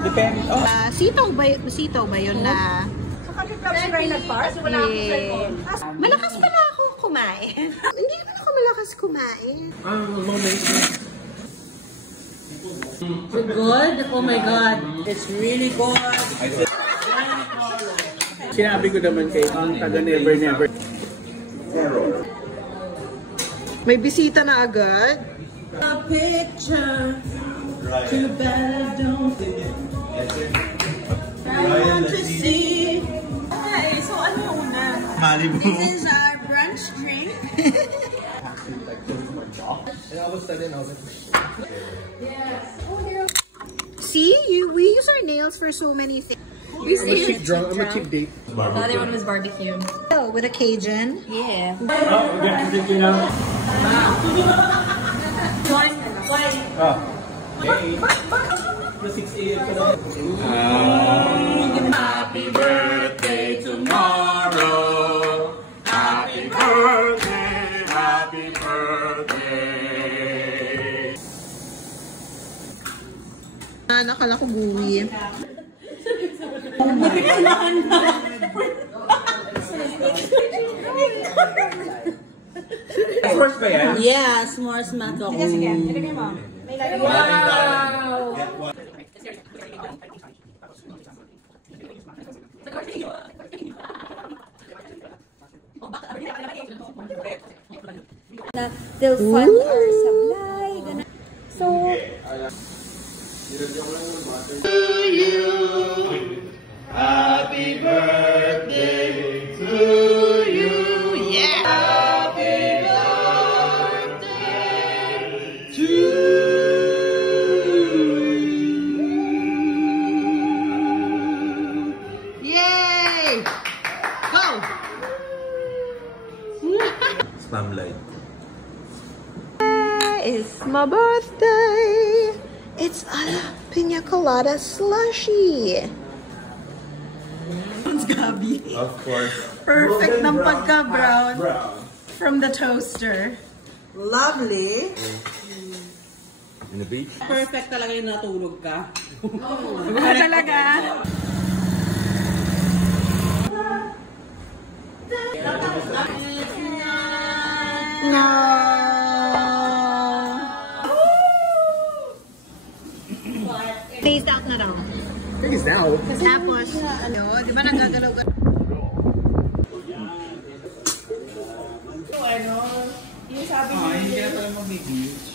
Depende. Oh. Sitaw ba yun na? Malakas pala ako kumain. Hindi naman ako malakas kumain. Good? Oh my God. It's really good. Sinabi ko naman kay ang taga Never Never. May bisita na agad. A picture. Too bad I don't. I want to see. Okay, so ano yung una? Malibu. This is our brunch drink. See, we use our nails for so many things. I'm a cheap date. The other one was barbecue. Oh, with a Cajun. Yeah. Oh, yeah, you know. Oh. Hey. The 6 a.m. Happy birthday tomorrow. Happy birthday, happy birthday. Nakala ko buwi. S'mores ba yan? Yeah, s'mores mac ako. Wow! They'll fund our supply. So, To you, happy birthday to you. Yeah. Happy birthday to you. Yay! Go! Spamlight. It's my birthday. It's a piña colada slushy. It's Gabi. Of course. Perfect ng pagka-brown from the toaster. lovely. In the beach? Perfect talaga yung natulog ka. Talaga? No. Phased out na daw. Phased out? Tapos, ano, di ba nagagalaw-galaw? Yung sabi niya, hindi ka na pala mag-beach.